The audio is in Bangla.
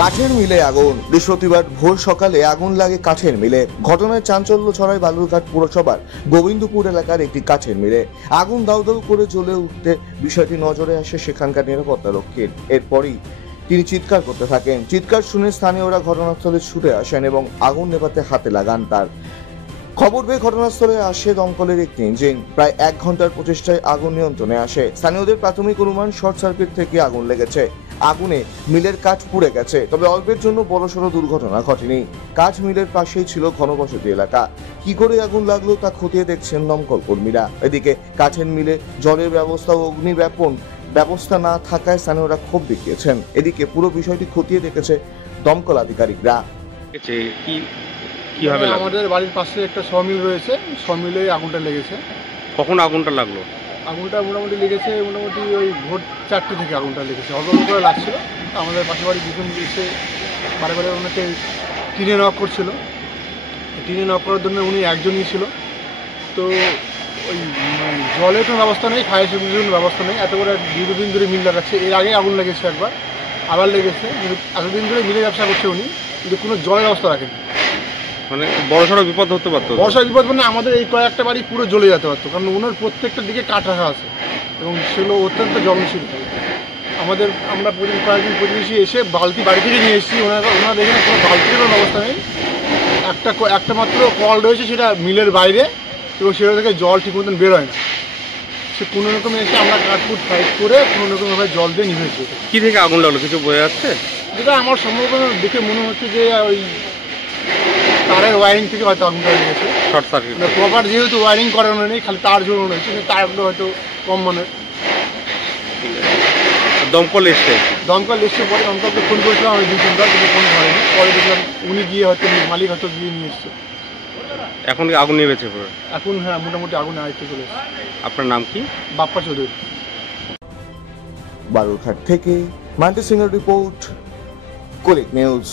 কাঠের মিলে আগুন। বৃহস্পতিবার ভোর সকালে আগুন লাগে কাঠের মিলে। ঘটনায় চাঞ্চল্য ছড়ায় বালুরঘাট পুরসভার গোবিন্দপুর এলাকার একটি কাঠের মিলে। আগুন দাউ দাউ করে জ্বলে উঠতে বিষয়টি নজরে আসে সেখানকার নিরাপত্তা রক্ষীর। এরপরই তিনি চিৎকার করতে থাকেন। চিৎকার শুনে স্থানীয়রা ঘটনাস্থলে ছুটে আসেন এবং আগুন নেভাতে হাতে লাগান তার। খবর পেয়ে ঘটনাস্থলে আসে দমকলের একটি ইঞ্জিন। প্রায় 1 ঘন্টার প্রচেষ্টায় আগুন নিয়ন্ত্রণে আসে। স্থানীয়দের প্রাথমিক অনুমান শর্ট সার্কিট থেকে আগুন লেগেছে। আগুনে মিলের কাঠ পুড়ে গেছে, তবে অল্পের জন্য বড়সড় দুর্ঘটনা ঘটেনি। কাঠ মিলের পাশেই ছিল ঘনবসতি এলাকা। কি করে আগুন লাগলো তা খতিয়ে দেখছেন দমকল কর্মীরা। এদিকে কাঠের মিলে জলের ব্যবস্থা ও অগ্নিব্যাপন ব্যবস্থা না থাকায় স্থানীয়রা ক্ষোভ দেখিয়েছেন। এদিকে পুরো বিষয়টি খতিয়ে দেখেছে দমকল আধিকারিকরা। কিভাবে আমাদের বাড়ির পাশে একটা সমিল রয়েছে, সমিলে আগুনটা লেগেছে। কখন আগুনটা লাগলো? আগুনটা মোটামুটি লেগেছে ওই ভোর 4টে থেকে আগুনটা লেগেছে। অল্প অল্প করে লাগছিল। আমাদের পাশে বাড়ি দুজন এসে বারে বারে ওনাকে টিনে নক করছিল। টিনে নক করার জন্য উনি একজনই ছিল। তো ওই জলের কোনো ব্যবস্থা নেই, ফায়ার সার্ভিসের কোনো ব্যবস্থা নেই। এত করে দীর্ঘদিন ধরে মিল লাগাচ্ছে। এর আগে আগুন লেগেছে একবার, আবার লেগেছে। কিন্তু এতদিন ধরে মিলে ব্যবসা করছে উনি, কিন্তু কোনো জলের ব্যবস্থা রাখেনি। মানে বড়সড় বিপদ হতে পারতো। বর্ষার বিপদ মানে আমাদের এই কয়েকটা বাড়ি পুরো জ্বলে যেতে পারতো, কারণ ওনার প্রত্যেকটা দিকে কাঠ রাখা আছে এবং সেগুলো অত্যন্ত জ্বলনশীল। আমরা কয়েকদিন প্রতিবেশী এসে বালতি বাড়ি থেকে নিয়ে এসেছি। ওনাদের এখানে কোনো বালতির কোনো ব্যবস্থা নেই। একটা মাত্র কল রয়েছে, সেটা মিলের বাইরে, এবং সেটা থেকে জল ঠিক মতন বেরোয় না। সে কোনো রকমে এসে আমরা কাঠকুট ফাইট করে কোনো রকমভাবে জল দিয়ে নিভেছি। কি থেকে আগুন লাগলো কিছু বোঝা যাচ্ছে? যেটা আমার সম্ভবত দেখে মনে হচ্ছে যে ওই তারের ওয়ারিং থেকে হয়তো আগুনটা লেগেছে। Short circuit. প্রপার যেহেতু ওয়ারিং করানো নেই, খালি তার ঝোলানো রয়েছে, সেই তারগুলো হয়তো কম মানের। দমকল এসছে পরে দমকলকে ফোন করেছিলাম আমি 2-3বার, কিন্তু ফোন ধরেনি। পরে দেখলাম উনি গিয়ে হয়তো মালিক হয়তো গিয়ে নিয়ে এসছে। এখন কি আগুন নিয়েছে পুরো? এখন হ্যাঁ, মোটামুটি আগুন আয়ত্তে চলে এসছে। আপনার নাম কি? বাপ্পা চৌধুরী। বালুরঘাট থেকে মান্টি সিংয়ের রিপোর্ট, কুলিক নিউজ।